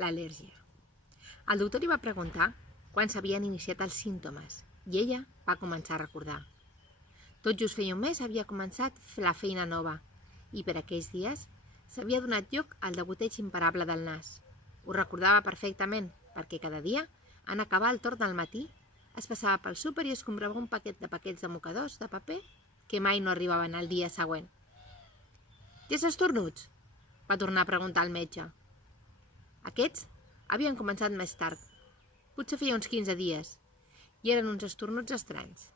l'al·lèrgia. El doctor li va preguntar quan s'havien iniciat els símptomes i ella va començar a recordar. Tot just feia un mes havia començat la feina nova i per aquells dies s'havia donat lloc al degoteig imparable del nas. Ho recordava perfectament perquè cada dia, en acabar el torn del matí, es passava pel súper i es comprava un paquet de paquets de mocadors de paper que mai no arribaven al dia següent. «Tens estornuts?», va tornar a preguntar el metge. Aquests havien començat més tard, potser feia uns 15 dies, i eren uns estornuts estranys.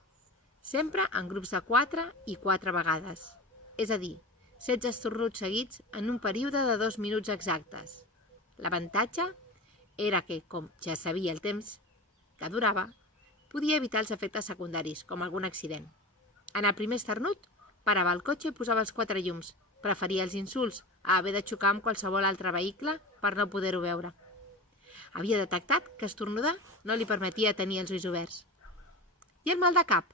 Sempre en grups de 4 i 4 vegades, és a dir, 16 estornuts seguits en un període de 2 minuts exactes. L'avantatge era que, com ja sabia el temps que durava, podia evitar els efectes secundaris, com algun accident. En el primer esternut, parava el cotxe i posava els 4 llums. Preferia els insults a haver de xocar amb qualsevol altre vehicle per no poder-ho veure. Havia detectat que esternudar no li permetia tenir els ulls oberts. I el mal de cap?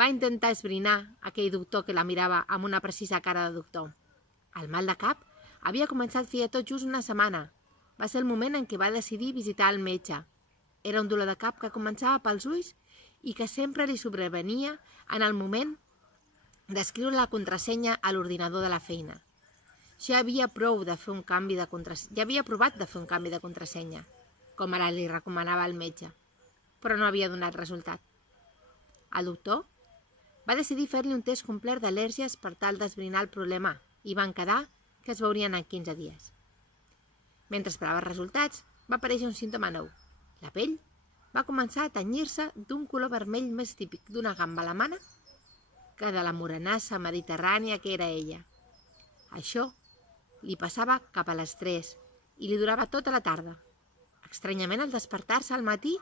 Va intentar esbrinar aquell doctor que la mirava amb una precisa cara de doctor. El mal de cap havia començat feia tot just una setmana. Va ser el moment en què va decidir visitar el metge. Era un dolor de cap que començava pels ulls i que sempre li sobrevenia en el moment d'escriure la contrasenya a l'ordinador de la feina. Ja havia provat de fer un canvi de contrasenya, com ara li recomanava el metge, però no havia donat resultat. El doctor va decidir fer-li un test complet d'al·lèrgies per tal d'esbrinar el problema i van quedar que es veurien en 15 dies. Mentre esperava els resultats, va aparèixer un símptoma nou. La pell va començar a tenyir-se d'un color vermell més típic d'una gamba alemana que de la morenassa mediterrània que era ella. Això li passava cap a les 3 i li durava tota la tarda. Estranyament, al despertar-se al matí,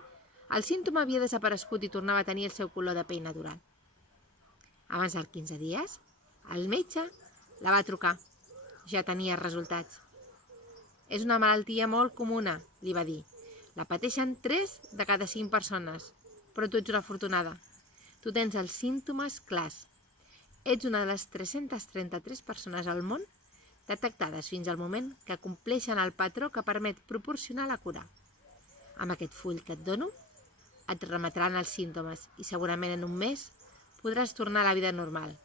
el símptoma havia desaparegut i tornava a tenir el seu color de pell natural. Abans dels 15 dies, el metge la va trucar. Ja tenia resultats. «És una malaltia molt comuna», li va dir. «La pateixen 3 de cada 5 persones, però tu ets una afortunada. Tu tens els símptomes clars. Ets una de les 333 persones al món detectades fins al moment que compleixen el patró que permet proporcionar la cura. Amb aquest full que et dono, et remetran els símptomes i segurament en un mes podràs tornar a la vida normal.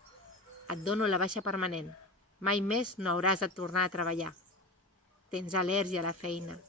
Et dono la baixa permanent. Mai més no hauràs de tornar a treballar. Tens al·lèrgia a la feina».